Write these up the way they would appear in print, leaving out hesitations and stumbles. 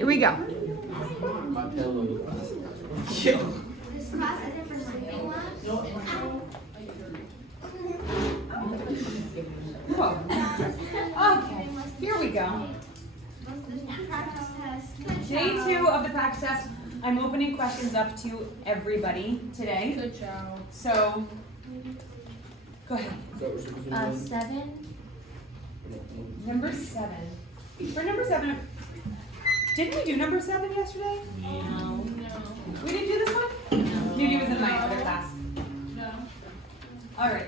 Here we go. Okay, here we go. Day 2 of the practice test. I'm opening questions up to everybody today. Good job. So, go ahead. 7. Number 7. For number 7, didn't we do number 7 yesterday? No. We didn't do this one? No. Maybe it was in my other class. No. All right.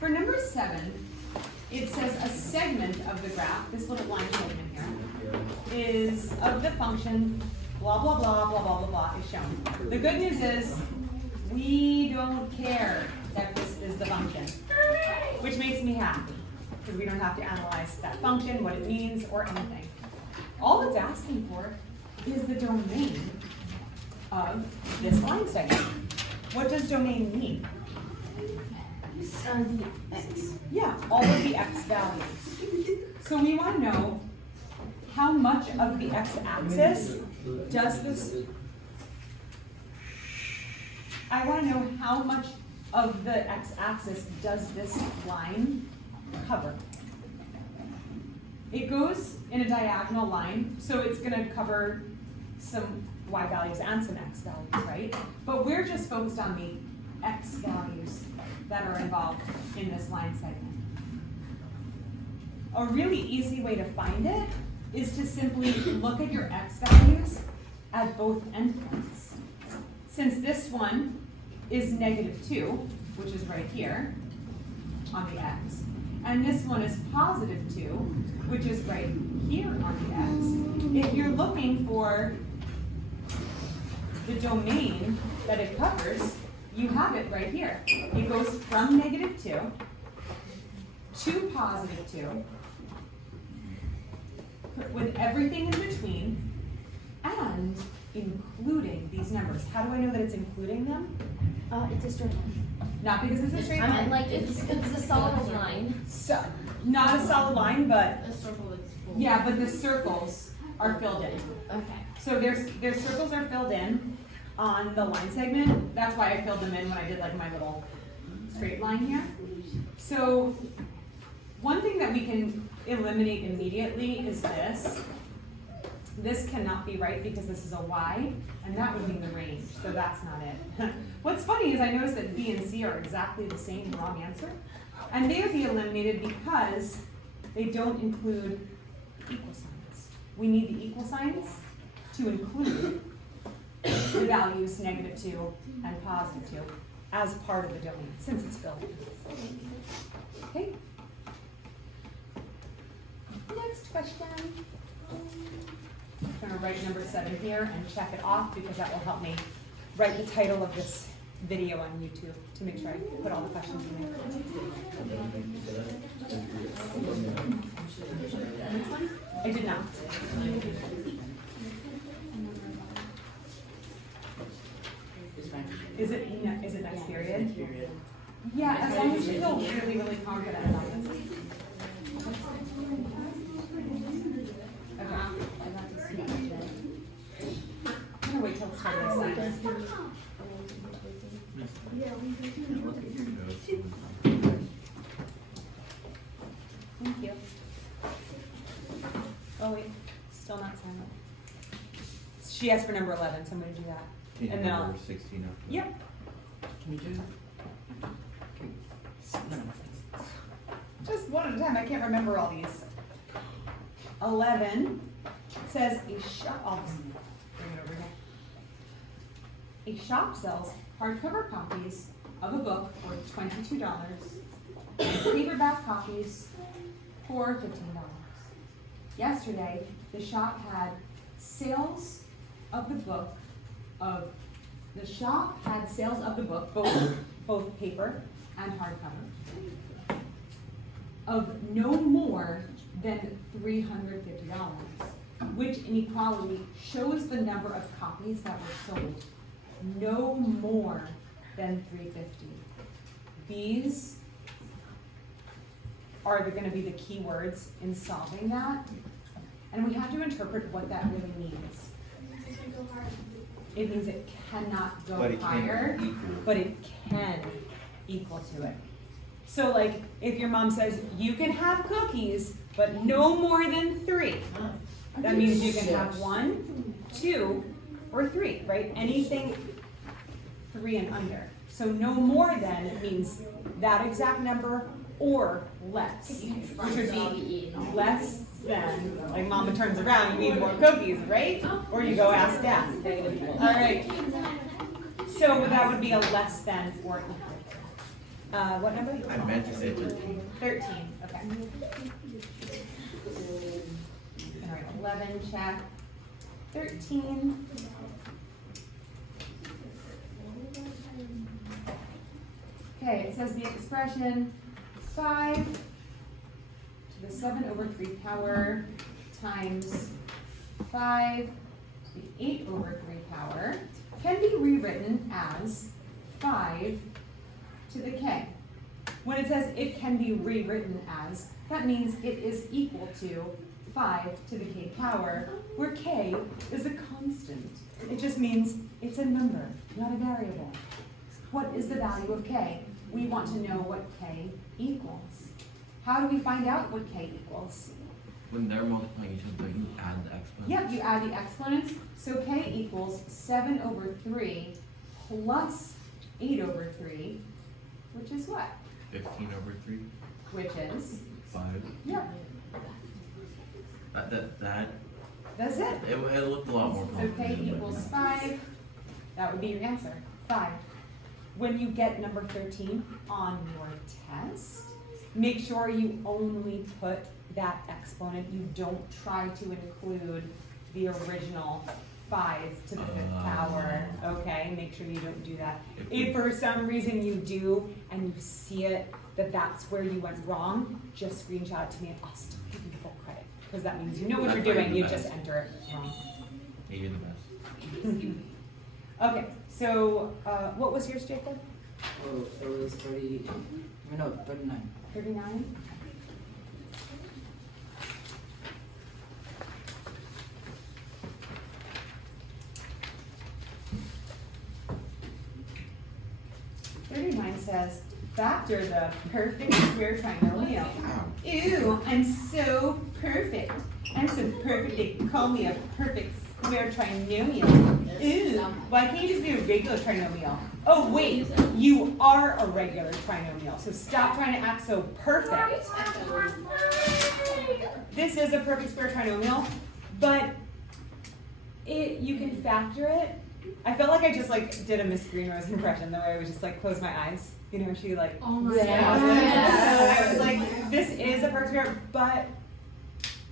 For number 7, it says a segment of the graph, this little line segment here, is of the function blah, blah, blah, blah, blah, blah, blah is shown. The good news is we don't care that this is the function, which makes me happy because we don't have to analyze that function, what it means, or anything. All it's asking for is the domain of this line segment. What does domain mean? The X. Yeah, all of the x values. So we want to know how much of the x-axis does this, I want to know how much of the x-axis does this line cover. It goes in a diagonal line, so it's going to cover some y values and some x values, right? But we're just focused on the x values that are involved in this line segment. A really easy way to find it is to simply look at your x values at both endpoints. Since this one is -2, which is right here on the x, and this one is +2, which is right here on the x, if you're looking for the domain that it covers, you have it right here. It goes from -2 to +2 with everything in between and including these numbers. How do I know that it's including them? It's a straight line. Not because it's a straight I meant line. like it's a solid line. So, not a solid line, but The circle is full. yeah, but the circles are filled in. Okay. So their circles are filled in on the line segment. That's why I filled them in when I did like my little straight line here. So one thing that we can eliminate immediately is this. This cannot be right because this is a y, and that would mean the range, so that's not it. What's funny is I noticed that B and C are exactly the same wrong answer, and they would be eliminated because they don't include equal signs. We need the equal signs to include the values -2 and +2 as part of the domain, since it's filled in. Okay? Next question. I'm going to write number 7 here and check it off because that will help me write the title of this video on YouTube to make sure I put all the questions in there. I did not. Is it next period? Yeah, as long as you feel really, really confident about this. Okay. I'm gonna wait till it's started. Thank you. Oh wait, still not signed up. She asked for number 11, so I'm gonna do that. Yeah, And then I'll, number 16 up. yep. Can you do? Just one at a time. I can't remember all these. 11 says a shop. I'll just bring it over here. A shop sells hardcover copies of a book for $22 and paperback copies for $15. Yesterday, the shop had sales of the book both paper and hardcover, of no more than $350, which inequality shows the number of copies that were sold. No more than $350. These are going to be the key words in solving that. And we have to interpret what that really means. It means it cannot go But it higher, can equal. but it can equal to it. So like, if your mom says, you can have cookies, but no more than 3, that means you can have 1, 2, or 3, right? Anything 3 and under. So no more than means that exact number or less. Which would be less than, like mama turns around, you need more cookies, right? Or you go ask dad. All right. So that would be a less than or equal. What number? I meant to say 13. 13, okay. All right, 11, check. 13. Okay, it says the expression 5 to the 7/3 power times 5 to the 8/3 power can be rewritten as 5 to the k. When it says it can be rewritten as, that means it is equal to 5 to the k power, where k is a constant. It just means it's a number, not a variable. What is the value of k? We want to know what k equals. How do we find out what k equals? When they're multiplying each other, you add the exponents. Yep, you add the exponents. So k equals 7/3 plus 8/3, which is what? 15/3. Which is? 5. Yep, that's it. It looked a lot more So k complicated. equals 5. That would be your answer, 5. When you get number 13 on your test, make sure you only put that exponent. You don't try to include the original 5 to the 5th power, okay? Make sure you don't do that. If for some reason you do and you see it, that's where you went wrong, just screenshot it to me and I'll still give you full credit. Because that means you know what you're doing, you just enter it wrong. Maybe the best. Okay, so what was yours, Jacob? Oh, it was 30, no, 39. 39? Says, factor the perfect square trinomial. Ew, I'm so perfect. I'm so perfect they call me a perfect square trinomial. Ew, why can't you just be a regular trinomial? Oh wait, you are a regular trinomial, so stop trying to act so perfect. This is a perfect square trinomial, but you can factor it. I felt like I just did a Miss Greenrose impression, the way I would just close my eyes. You know, she Oh my God. God. I was like, this is a perfect square, but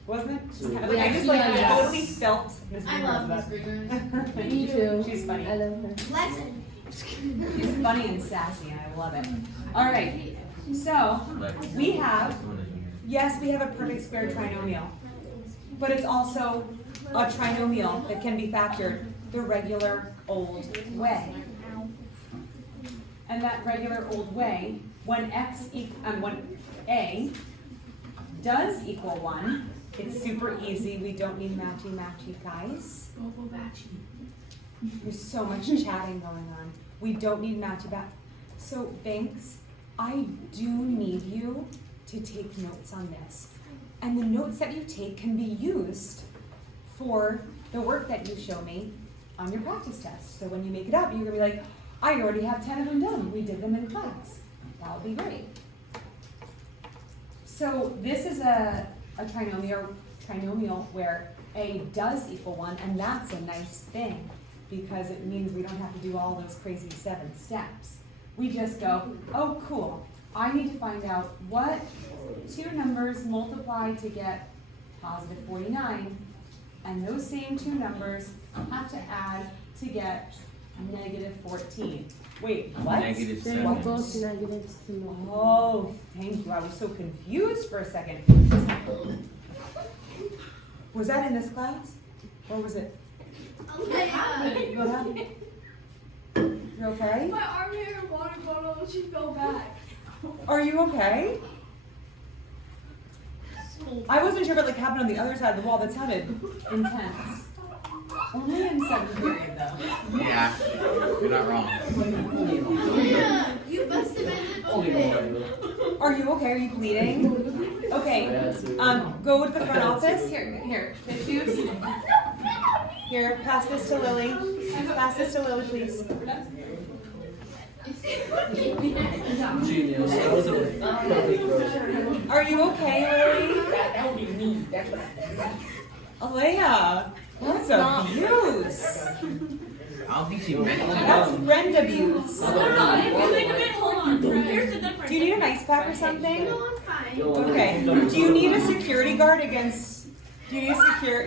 wasn't it? Just kind of Yeah, I just yes. totally felt Miss I Greenrose. love Miss Greenrose. Me too. She's funny. I love her. Lesson. She's funny and sassy, and I love it. All right, so we have, yes, we have a perfect square trinomial, but it's also a trinomial that can be factored the regular old way. And that regular old way, when when a does equal 1, it's super easy. We don't need matchy guys. There's so much chatting going on. We don't need matchy. So Banks, I do need you to take notes on this. And the notes that you take can be used for the work that you show me on your practice test. So when you make it up, you're gonna be like, I already have 10 of them done. We did them in class. That would be great. So this is a trinomial where a does equal 1, and that's a nice thing because it means we don't have to do all those crazy 7 steps. We just go, oh cool, I need to find out what 2 numbers multiply to get positive 49, and those same 2 numbers have to add to get negative 14. Wait, what? Negative They're 7. both negatives to one. Oh, thank you. I was so confused for a second. Was that in this class? Or was it? What happened? You okay? My arm hit her water bottle and she fell back. Are you okay? I wasn't sure what like happened on the other side of the wall. That sounded intense. Only in 7th period though. Yeah, you're not wrong. You busted my lip open. Are you okay? Are you bleeding? Okay. Go to the front office. Here. Tissues. Here, pass this to Lily. Pass this to Lily, please. Genius. That was a perfect roast. Are you okay, Lily? That would be me. That's what Alea, that's abuse. I don't think she meant to. That's friend abuse. Hold on, if you think of it, hold on. Here's the difference. Do you need an ice pack or something? No, I'm fine. Okay. Do you need a security guard against? Do you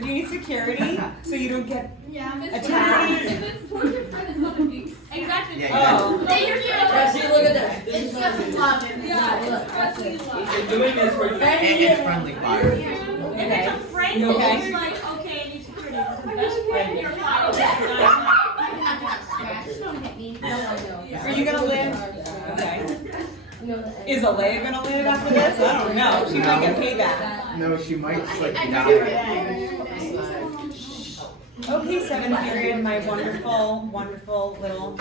need security so you don't get Yeah. attacked? If it's towards your friend, it's not abuse. Exactly. Yeah, Oh. Thank you. See, look at that. This It's is just what love. Yeah, it's expressly love. you're doing this for you. And it's friendly fire. If it's a friend, You okay? it's like, okay, I need security. If it's a best friend, you're fine. Don't hit me. Are you gonna live? Okay. Is Alea gonna live after this? I don't know. She might get payback. No, she might just like die. Okay, 7th period, my wonderful, wonderful little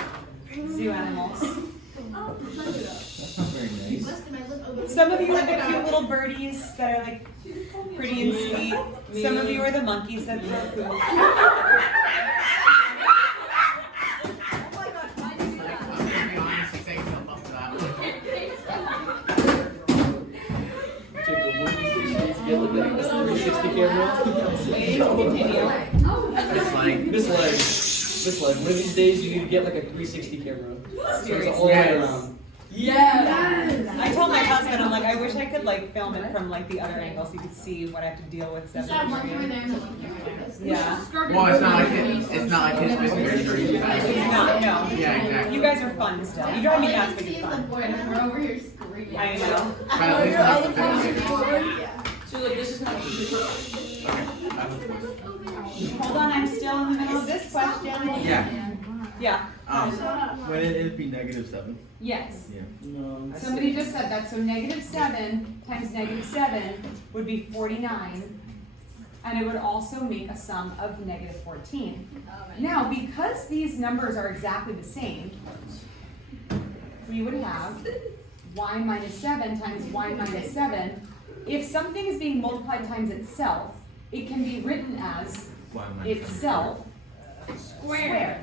zoo animals. That's not very nice. Busted my lip open. Some of you are the cute little birdies that are like pretty and sweet. Some of you are the monkeys that throw poop. Get look at this 360 camera. Please continue. This leg. One of these days you need to get like a 360 camera. So it's all the way Seriously. around. Yeah. I told my husband, I'm like, I wish I could like film it from like the other angle so you could see what I have to deal with. Just have one camera there and one camera there. Yeah. Well, it's not like his 5th grade or anything. It's not, no. Yeah, exactly. You guys are fun still. You drive me nuts, but See you're the fun. boy and we're over here screaming. I know. But at least like the Yeah. So like this is how Hold on, I'm still in the middle of this question. Yeah. Yeah. Would it be -7? Yes. Yeah. No. Somebody just said that, so -7 times -7 would be 49, and it would also make a sum of -14. Now, because these numbers are exactly the same, we would have y minus 7 times y minus 7. If something is being multiplied times itself, it can be written as Why am I itself squared.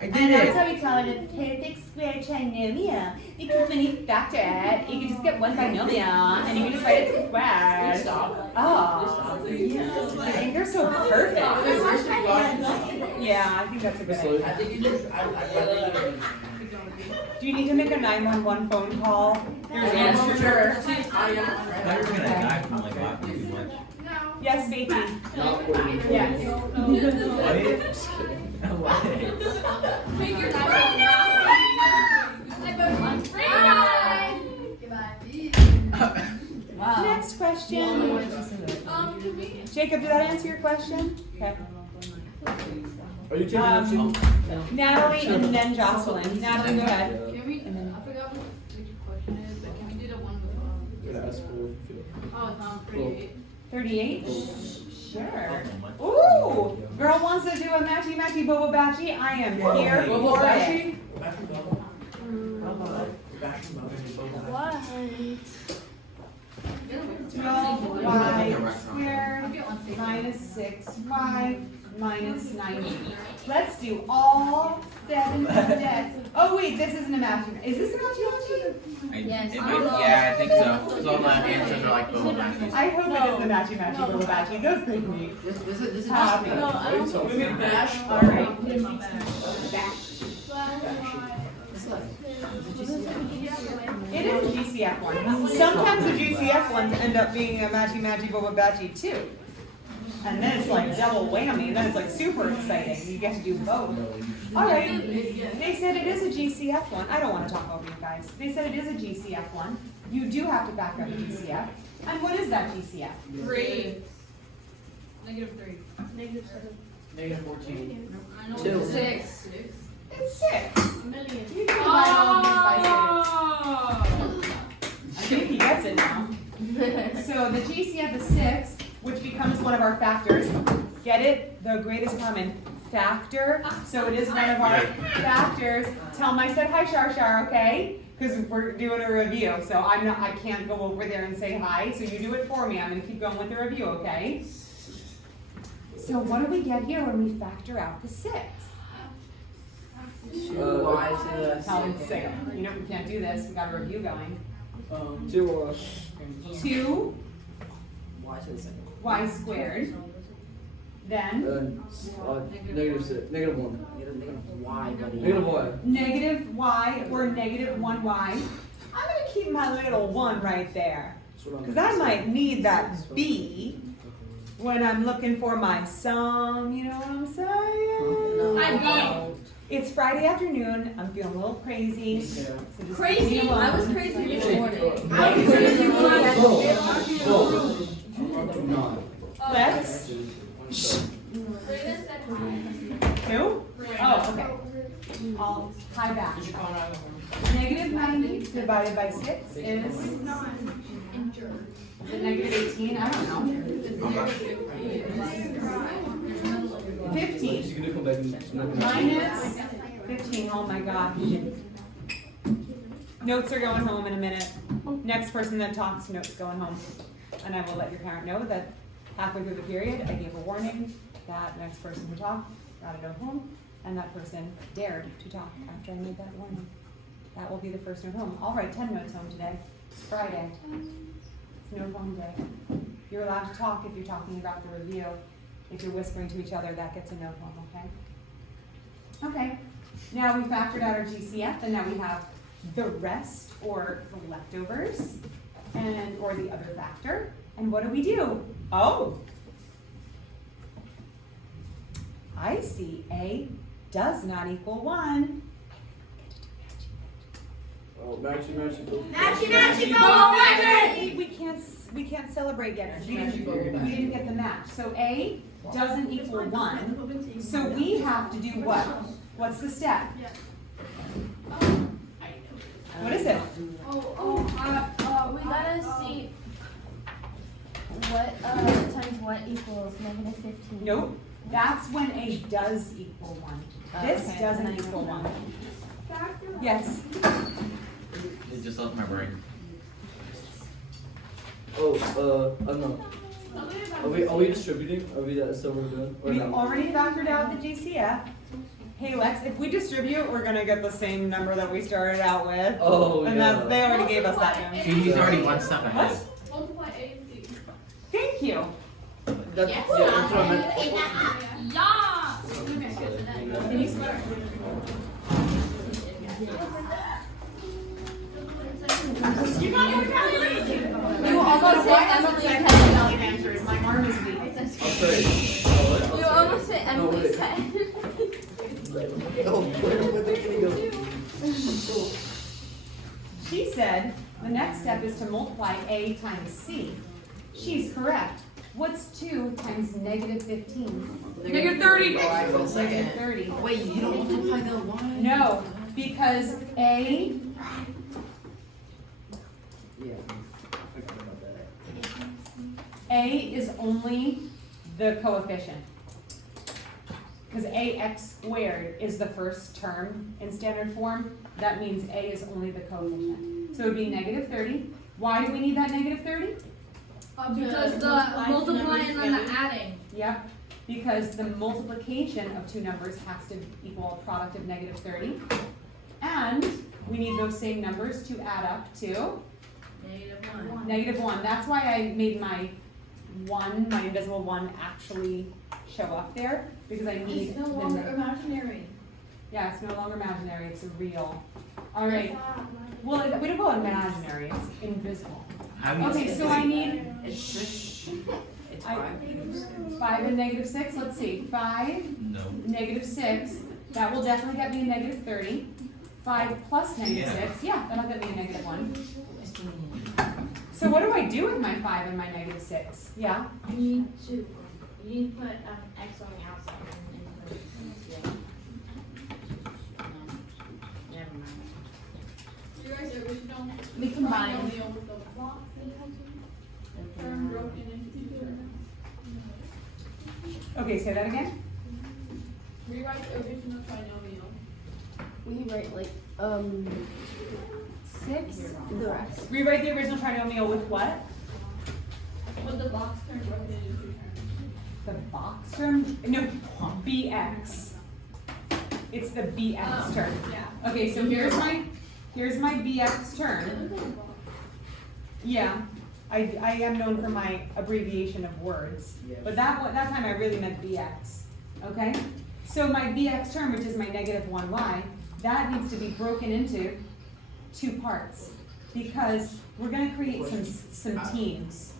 I And did that's it. how we call it a perfect square trinomial. Because when you factor it, you can just get one binomial and you can just write it squared. Stop. Oh, I think they're so perfect. Yeah, I think that's a good So I idea. think you just Do you need to make a 911 phone call? There's Yes, one for sure. I thought you were gonna die from like laughing too much. Yes, baby. not waiting for Yes. No way. Make your Wow. Next question. can we? Jacob, did that answer your question? Okay. Are you taking that too? Natalie and then Jocelyn. Natalie, go ahead. Can we? I forgot which question is, but can we do the one with? Gonna ask for Oh, it's on 38. 38? Sure. Ooh! Girl wants to do a matchy boba batchy. I am here for it. What? 12y squared minus 6y minus 90. Let's do all 7 steps. Oh wait, this isn't a matchy. Is this a matchy? Yes. Yeah, I think so. Because all the answers are like boba matches. I hope it is the matchy boba batchy. Those make me This is happy. No, I don't So think we can bash. All right. It is a GCF one. Sometimes the GCF ones end up being a matchy boba batchy too. And then it's like double whammy, and then it's like super exciting. You get to do both. All right. They said it is a GCF one. I don't want to talk over you guys. They said it is a GCF one. You do have to back up a GCF. And what is that GCF? 3. -3. Negative 14. I know. 2. 6. It's 6. Million. You can divide all of these by 6. Oh! I think he gets it now. So the GCF is 6, which becomes one of our factors. Get it? The greatest common factor. So it is one of our factors. Tell them I said hi, Shar, okay? Because we're doing a review. So I can't go over there and say hi. So you do it for me. I'm going to keep going with the review, okay? So what do we get here when we factor out the 6? Tell them to say it. You know, we can't do this. We got a review going. 2 y squared. Then negative 1. Negative y. negative y or negative 1y. I'm going to keep my little 1 right there. Because I might need that b when I'm looking for my sum. You know what I'm saying? I know. It's Friday afternoon. I'm feeling a little crazy. So just Crazy? leave me alone. I was crazy this morning. I was crazy Let's. Who? Oh, okay. I'll tie back. Negative 90 divided by 6 is it negative 18? I don't know. 15 minus 15. Oh my gosh. Notes are going home in a minute. Next person that talks, notes going home. And I will let your parent know that halfway through the period, I gave a warning that next person who talked got to go home, and that person dared to talk after I made that warning. That will be the first note home. I'll write 10 notes home today. It's Friday. It's note home day. You're allowed to talk if you're talking about the review. If you're whispering to each other, that gets a note home, okay? Okay. Now we factored out our GCF, and now we have the rest, or the leftovers, and or the other factor. And what do? Oh, I see A does not equal 1. Oh, matchy. We can't celebrate yet. We didn't get the match. So A doesn't equal 1. So we have to do what? What's the step? What is it? We gotta see what times what equals negative 15. Nope. That's when A does equal 1. This Okay, doesn't then I equal know 1. Yes. It just left my brain. I don't know. Are we distributing? Are we that still what we're doing? Or We no? already factored out the GCF. Hey Lex, if we distribute, we're gonna get the same number that we started out with. Oh, And yeah. they already gave us that See, one. he's already one step ahead. What? Multiply A and C. Thank you. That's what I meant. Can you swear? You got your calculation. You almost hit Emily's head. Answers. My arm is weak. I'll say. You almost hit Emily's wait. head. She said the next step is to multiply A times C. She's correct. What's 2 times negative 15? Negative 30. Negative 30. Wait, you don't multiply the one? No, because A is only the coefficient. Because ax squared is the first term in standard form. That means A is only the coefficient. So it would be negative 30. Why do we need that negative 30? Because the multiplying and then the adding. Yep, because the multiplication of two numbers has to equal a product of negative 30. And we need those same numbers to add up to negative 1. That's why I made my invisible 1 actually show up there, because I need It's no the longer imaginary. Yeah, it's no longer imaginary, it's real. All right, well, we don't call it imaginary, it's invisible. Okay, so I need It's 6. It's I- 5. 5 and negative 6, let's see, 5, No. negative 6, that will definitely get me a negative 30. 5 plus negative Yeah. 6, yeah, that'll get me a negative 1. So what do I do with my 5 and my negative 6? Yeah? You need to put X on the outside and put Never mind. You guys are original. We combine. Okay, say that again. Rewrite the original trinomial. We write like 6, the rest. Rewrite the original trinomial with what? With the box term broken into 2 terms. The box term? No, bx. It's the bx term. Yeah. Okay, so here's my bx term. Yeah, I am known for my abbreviation of words, but that time I really meant bx. Okay, so my bx term, which is my negative 1y, that needs to be broken into 2 parts because we're going to create some teams.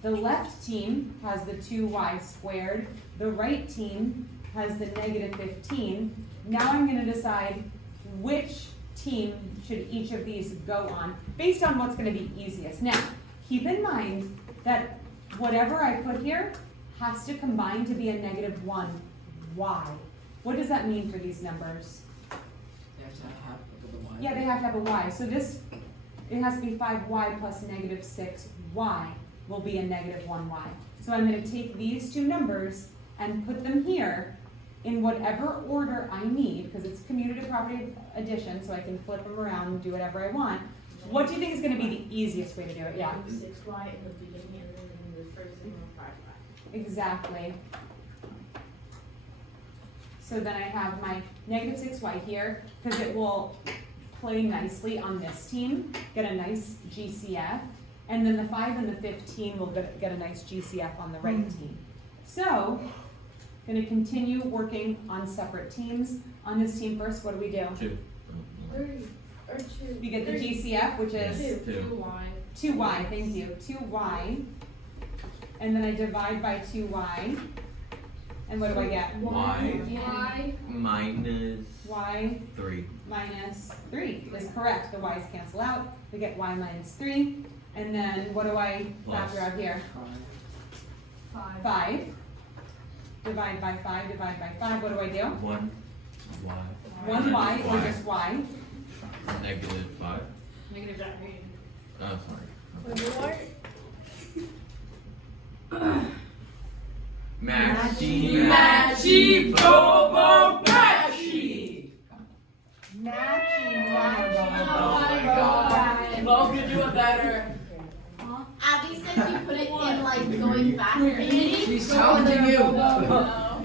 The left team has the 2y squared. The right team has the negative 15. Now I'm going to decide which team should each of these go on based on what's going to be easiest. Now, keep in mind that whatever I put here has to combine to be a negative 1y. What does that mean for these numbers? They have to have the y. Yeah, they have to have a y. So this, it has to be 5y plus negative 6y will be a negative 1y. So I'm going to take these 2 numbers and put them here in whatever order I need, because it's commutative property addition, so I can flip them around and do whatever I want. What do you think is going to be the easiest way to do it? Yeah. 6y in the beginning and then in the first and then 5y. Exactly. So then I have my negative 6y here, because it will play nicely on this team, get a nice GCF, and then the 5 and the 15 will get a nice GCF on the right team. So, going to continue working on separate teams. On this team first, what do we do? 2. 3 or 2. We get the GCF, which is 2y. 2y, thank you, 2y. And then I divide by 2y. And what do I get? Y minus Y 3. minus 3 is correct. The y's cancel out. We get y minus 3. And then what do I factor out here? 5. Divide by 5, divide by 5. What do I do? 1 y. 1 y or just y? Negative 5. Negative 3. Oh, sorry. Matchy Bobo Matchy! Matching Oh my god. Mo could do it better. Abby said you put it in like going faster. She's challenging you. Mo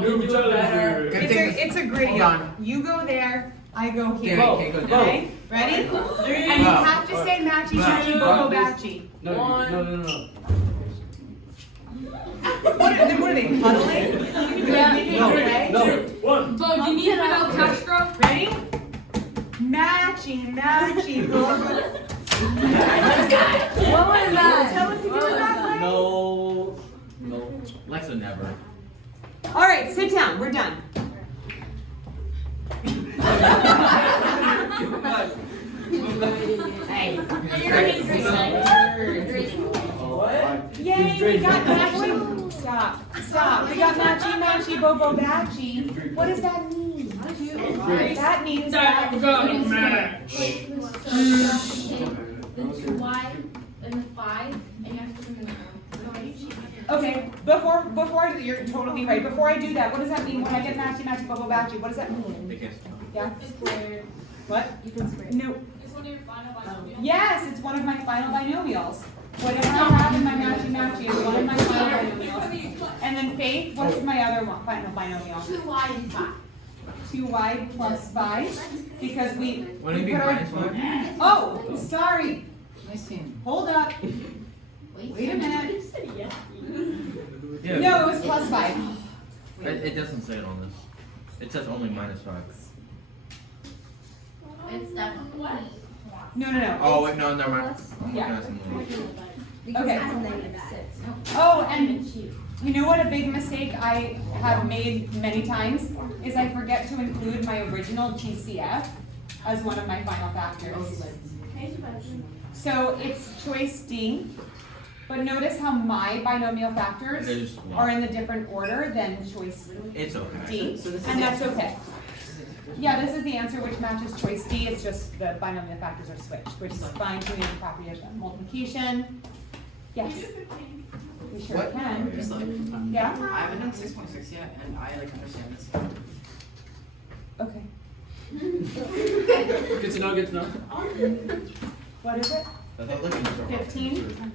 could do it better. It's a grid. You go there, I go here. Okay, go down. Okay, ready? And you have to say matchy, matchy, bobo, batchy. No. What are they, huddling? No. Bo, do you need Fidel Castro? Ready? Matchy, matchy, bobo. What was that? Tell him to do it that way. No. Lexa never. All right, sit down. We're done. Hey. Yay, we got matchy. Stop. We got matchy, matchy, bobo, batchy. What does that mean? That means that The 2y and the 5 and you have to put them in the okay, before I, you're totally right. Before I do that, what does that mean when I get matchy, matchy, bobo, batchy? What does that mean? Because Yeah? squared. What? You can square. No. It's one of your final binomials. Yes, it's one of my final binomials. Whatever I have in my matchy, matchy is one of my final binomials. And then Faith, what's my other one, final binomial? 2y and 5. 2y plus 5, because we wouldn't it be put our- minus 1? Oh, sorry. Hold up. Wait a minute. You said yes. Yeah. No, it was plus 5. It doesn't say it on this. It says only minus 5. It's definitely what? No. Oh wait, no, never mind. I'm looking Yeah. at something else. Because Okay. it's a negative 6. Oh, and you know what a big mistake I have made many times is I forget to include my original GCF as one of my final factors. So it's choice D, but notice how my binomial factors There's are one. in the different order than choice It's okay. D, So this is and the that's answer. okay. Yeah, this is the answer which matches choice D, it's just the binomial factors are switched, which is fine, commutative property of multiplication. Yes? We sure What? can. Just like, Yeah? I haven't done 6.6 yet, and I like understand this. Okay. Good to know, good to know. What is it? I thought looking for 15?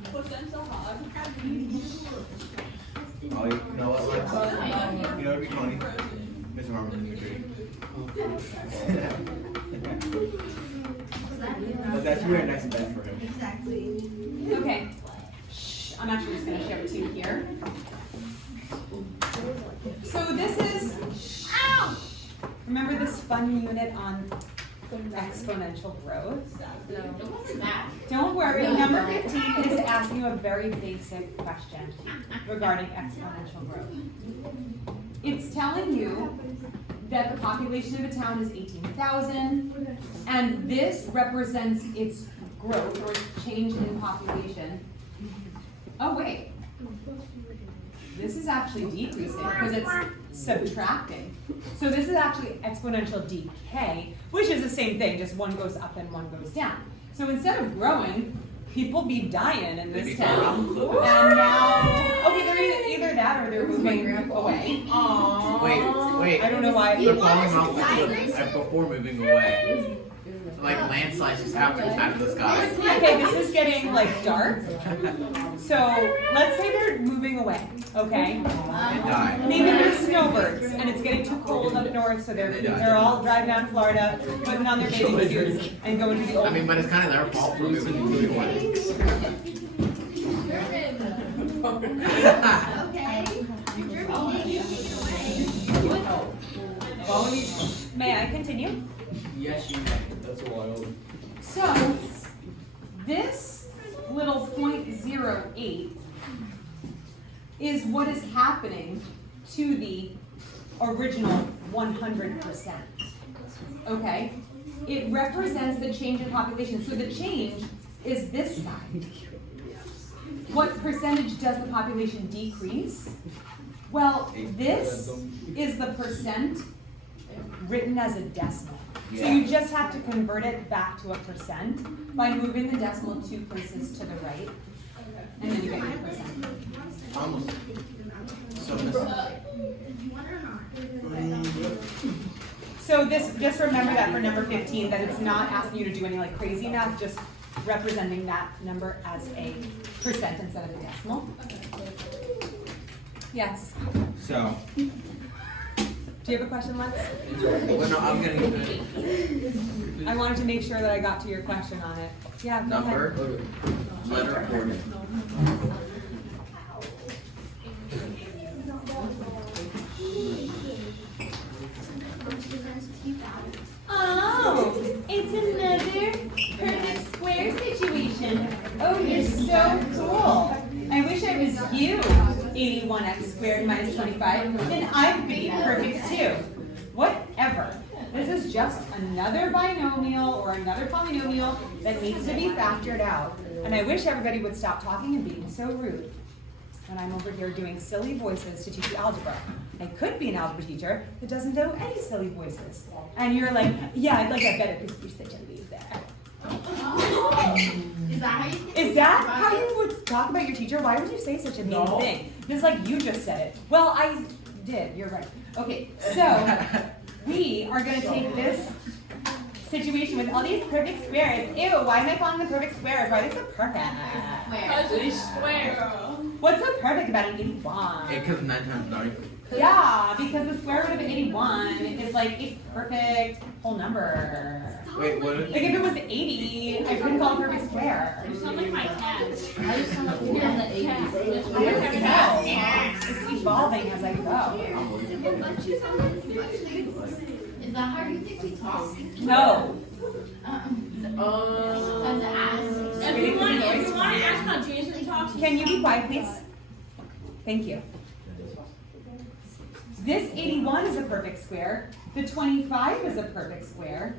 Oh, you know what? Lex? You know, it'd be funny. Mr. Marvel in the dream. But that's really nice and bad for him. Okay. Shh, I'm actually just gonna show it to you here. So this is, remember this fun unit on exponential growth? Don't worry, number 15 is asking you a very basic question regarding exponential growth. It's telling you that the population of a town is 18,000, and this represents its growth or its change in population. Oh wait, this is actually decreasing because it's subtracting. So this is actually exponential decay, which is the same thing, just one goes up and one goes down. So instead of growing, people be dying in this town. And now, okay, they're either that or they're moving away. Wait. I don't know why. They're falling off the cliff before moving away. Like landslides just happen out of the sky. Okay, this is getting like dark. So let's say they're moving away, okay? And die. Maybe they're snowbirds and it's getting too cold up north, so they're all driving down to Florida, putting on their bathing suits and going to the old. I mean, but it's kind of their fault for moving away. May I continue? Yes, you may. That's wild. So, this little 0.08 is what is happening to the original 100%. Okay? It represents the change in population. So the change is this guy. What percentage does the population decrease? Well, this is the percent written as a decimal. So you just have to convert it back to a percent by moving the decimal 2 places to the right, and then you get your percent. Almost. So this, just remember that for number 15, that it's not asking you to do any like crazy math, just representing that number as a percent instead of a decimal. Yes. So. Do you have a question, Lex? Well, no, I'm gonna I wanted to make sure that I got to your question on it. Yeah, go ahead. number, letter, coordinate. Oh, it's another perfect square situation. Oh, you're so cool. I wish I was you, 81x squared minus 25, then I could be perfect too. Whatever. This is just another binomial or another polynomial that needs to be factored out. And I wish everybody would stop talking and being so rude when I'm over here doing silly voices to teach you algebra. I could be an algebra teacher that doesn't do any silly voices. And you're like, yeah, I'd like that better because you're such a loser. Is that how you would talk about your teacher? Why would you say such a mean thing? Just like you just said it. Well, I did. You're right. Okay, so we are going to take this situation with all these perfect squares. Ew, why am I calling them perfect squares? Why are they so perfect? What's so perfect about an 81? Because 9 times 9. Yeah, because the square root of 81 is like a perfect whole number. Wait, what? Like if it was 80, I couldn't call it a perfect square. You sound like my cat. I just sound like you're in the 80s. I don't know. It's evolving as I go. Is that how you think we talk? No. If you want to ask how Jason talks, Can you be quiet, please? Thank you. This 81 is a perfect square. The 25 is a perfect square.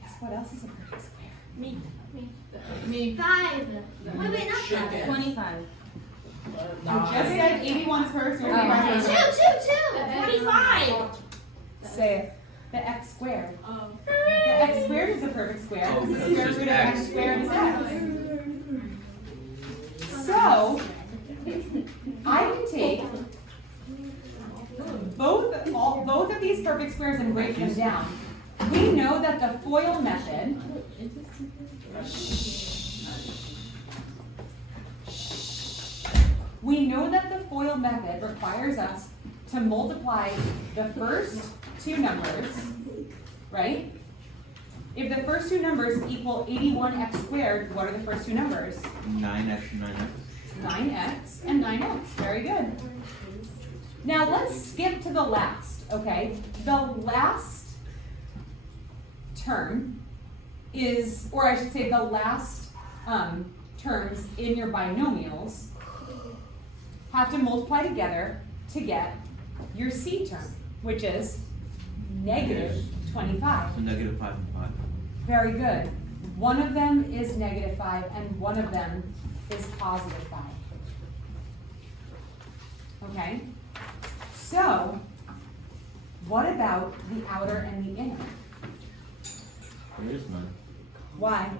Guess what else is a perfect square? Me. 5. Wait, not 5. 25. I just said 81 is perfect square. 25 is perfect. 25. Say it. The x squared. The x squared is a perfect square. Oh, Because the it's square just root of x. x squared is x. So, I can take both of these perfect squares and break them down. We know that the FOIL method, we know that the FOIL method requires us to multiply the first two numbers, right? If the first two numbers equal 81x squared, what are the first two numbers? 9x and 9x. 9x and 9x, very good. Now let's skip to the last, okay? The last term is, or I should say the last terms in your binomials have to multiply together to get your C term, which is negative 25. So negative 5 and 5. Very good. One of them is negative 5 and one of them is positive 5. Okay? So, what about the outer and the inner? There is none. Why?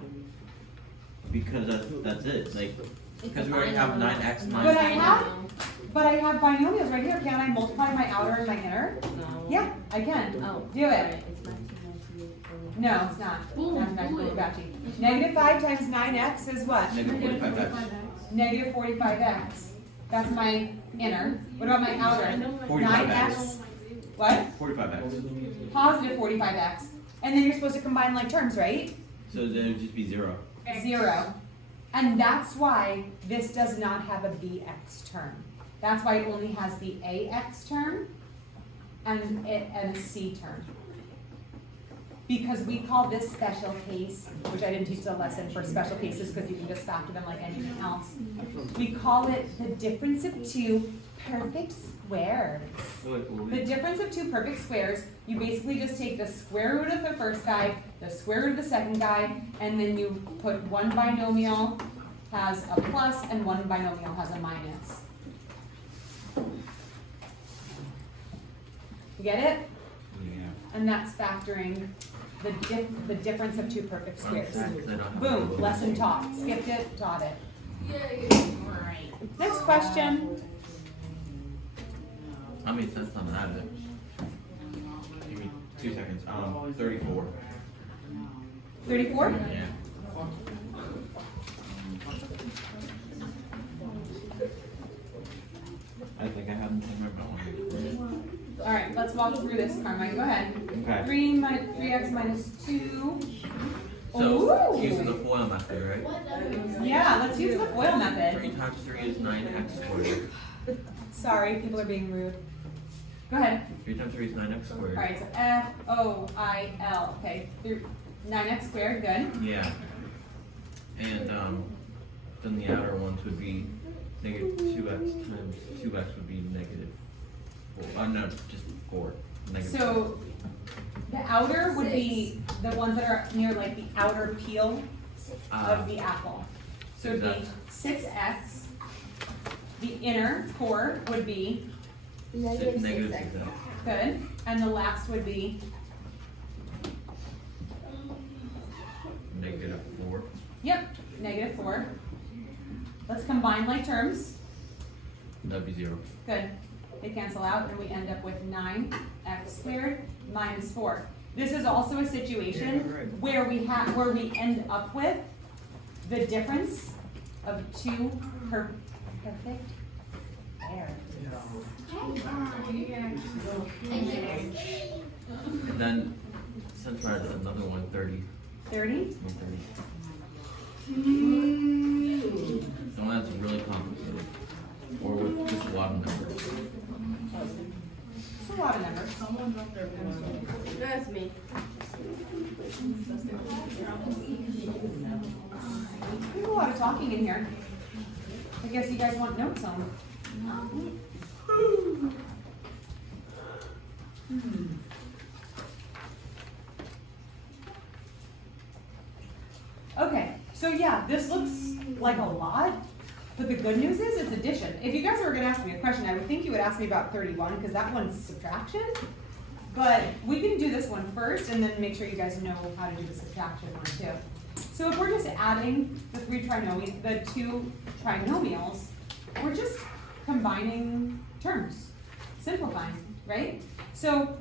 Because that's it. Like, because we already have 9x, 9. But I have binomials right here. Can't I multiply my outer and my inner? No. Yeah, I can. Oh. Do it. It's 1998. No, it's not. Mathematically Bocce. Negative 5 times 9x is what? Negative 45x. Negative 45x. That's my inner. What about my outer? 45x. 9x. What? 45x. Positive 45x. And then you're supposed to combine like terms, right? So then it would just be 0. 0. And that's why this does not have a bx term. That's why it only has the ax term and a c term. Because we call this special case, which I didn't teach the lesson for special cases because you can just factor them like anything else. We call it the difference of two perfect squares. The difference of two perfect squares, you basically just take the square root of the first guy, the square root of the second guy, and then you put one binomial has a plus and one binomial has a minus. You get it? Yeah. And that's factoring the difference of two perfect squares. They don't have Boom, a- lesson taught. Skipped it, taught it. Yay. Next question. How many cents on that? Give me 2 seconds. 34. 34? Yeah. I think I have them somewhere, but All right, let's walk through this, Carmine. Go ahead. okay. 3x minus 2. So Ooh. using the FOIL method, right? Yeah, let's use the FOIL 3 method. times 3 is 9x squared. Sorry, people are being rude. Go ahead. 3 times 3 is 9x squared. All right, so FOIL. Okay, 9x squared, good. Yeah. And then the outer ones would be negative 2x times 2x would be negative 4. Oh no, just 4. Negative So the outer would be the ones that are near like the outer peel of the apple. So it'd be 6x. The inner core would be negative 6x. good, and the last would be Negative 4. yep, negative 4. Let's combine like terms. That'd be 0. Good. They cancel out, and we end up with 9x squared minus 4. This is also a situation where we end up with the difference of two perfect pairs. And then since we're at another 130. 30? 130. The one that's really complicated. Or with just a lot of numbers. It's a lot of numbers. That's me. There's a lot of talking in here. I guess you guys want notes on. Okay, so yeah, this looks like a lot, but the good news is it's addition. If you guys were gonna ask me a question, I would think you would ask me about 31, because that one's subtraction. But we can do this one first and then make sure you guys know how to do the subtraction one too. So if we're just adding the two trinomials, we're just combining terms, simplifying, right? So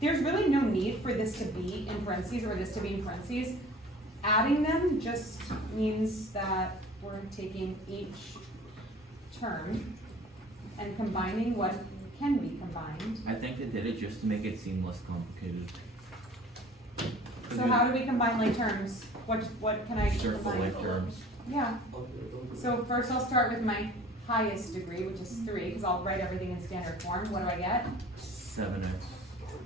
there's really no need for this to be in parentheses or this to be in parentheses. Adding them just means that we're taking each term and combining what can be combined. I think they did it just to make it seem less complicated. So how do we combine like terms? What can I Circle combine? like terms. Yeah. So first I'll start with my highest degree, which is 3, because I'll write everything in standard form. What do I get? 7x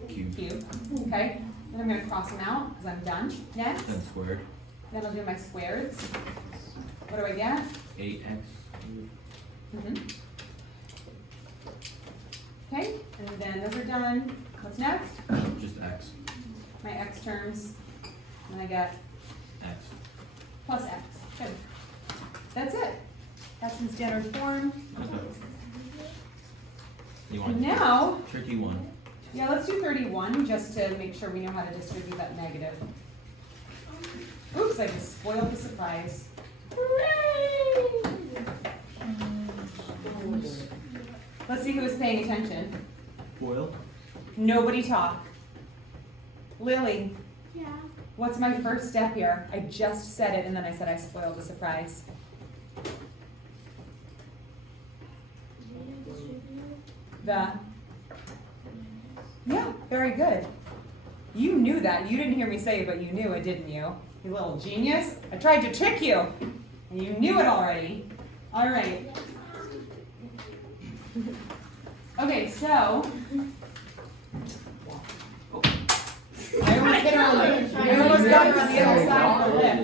cubed. Cube. Okay. Then I'm going to cross them out because I'm done. Next. 10 squared. Then I'll do my squareds. What do I get? 8x. Okay. And then those are done. What's next? Just x. My x terms. And I get X. plus x. Good. That's it. That's in standard form. Okay. You And want now, tricky one? yeah, let's do 31 just to make sure we know how to distribute that negative. Oops, I just spoiled the surprise. Hooray! Let's see who is paying attention. Boil. Nobody talk. Lily, Yeah. what's my first step here? I just said it and then I said I spoiled the surprise. Yeah, very good. You knew that. You didn't hear me say it, but you knew it, didn't you? You little genius. I tried to trick you. And you knew it already. All right. Okay, so. I almost hit her on the, I almost got her on the other side of the lip.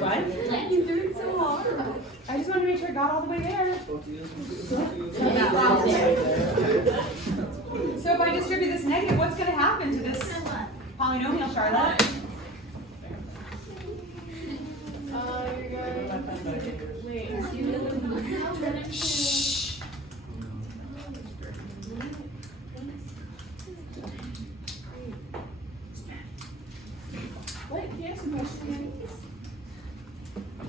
What? You threw it so hard. I just wanted to make sure it got all the way there. So if I distribute this negative, what's going to happen to this polynomial, Charlotte? Shh. Wait, can you ask a question again?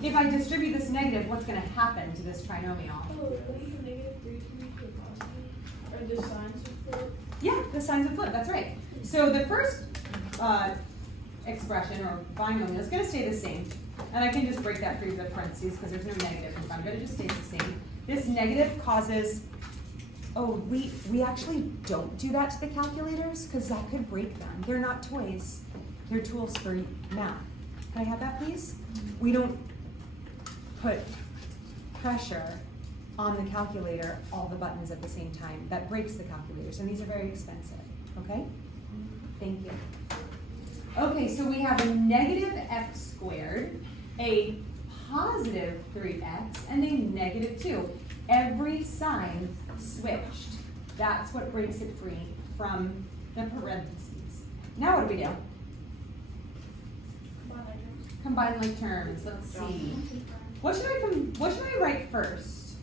If I distribute this negative, what's going to happen to this trinomial? Oh, negative 3 can be positive. Or the signs of flip. Yeah, the signs would flip, that's right. So the first expression or binomial is going to stay the same. And I can just break that through the parentheses because there's no negative in front of it, it just stays the same. This negative causes, oh, we actually don't do that to the calculators because that could break them. They're not toys, they're tools for math. Can I have that, please? We don't put pressure on the calculator, all the buttons at the same time. That breaks the calculators, and these are very expensive, okay? Thank you. Okay, so we have a negative x squared, a positive 3x, and a negative 2. Every sign switched. That's what breaks it free from the parentheses. Now what do we do? Combine like terms. Let's see. What should I write first?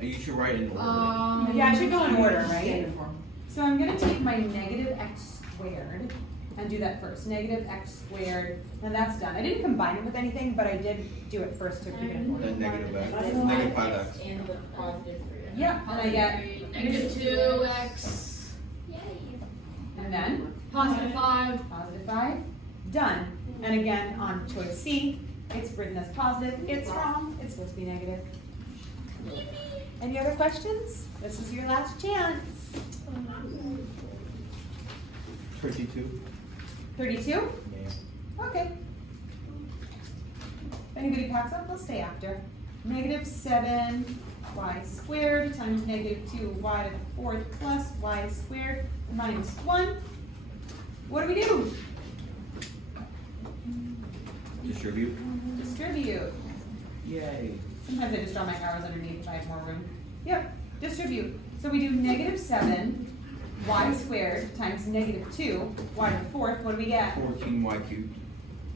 You should write in order. Yeah, I should go in order, right? So I'm gonna take my negative x squared and do that first. Negative x squared, and that's done. I didn't combine it with anything, but I did do it first to keep it in order. Then negative x. Negative 5x. And with positive 3. Yeah, and I get, Negative 2x. and then Positive 5. positive 5, done. And again, on choice C, it's written as positive. It's wrong. It's supposed to be negative. Any other questions? This is your last chance. 32. 32? Yeah. Okay. If anybody packs up, they'll stay after. Negative 7 y squared times negative 2y to the 4th plus y squared minus 1. What do we do? Distribute. Distribute. Yay. Sometimes I just draw my arrows underneath if I have more room. Yep, distribute. So we do negative 7 y squared times negative 2 y to the 4th. What do we get? 14y cubed.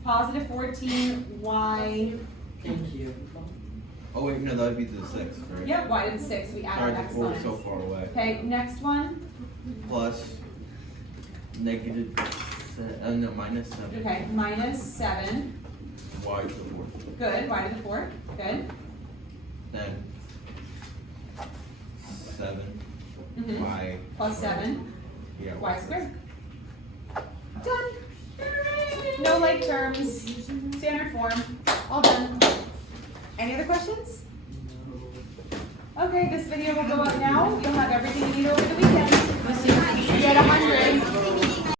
Positive 14y. Thank you. Oh wait, no, that would be to the 6th, right? Yep, y to the 6th. We add Sorry, our the 4 is exponents. so far away. Okay, next one. Plus negative, no, minus 7. Okay, minus 7. Y to the 4th. Good. Y to the 4th. Good. Then 7 Mhm. y Plus 7 yeah, y squared. Done. No like terms, standard form, all done. Any other questions? Okay, this video will go up now.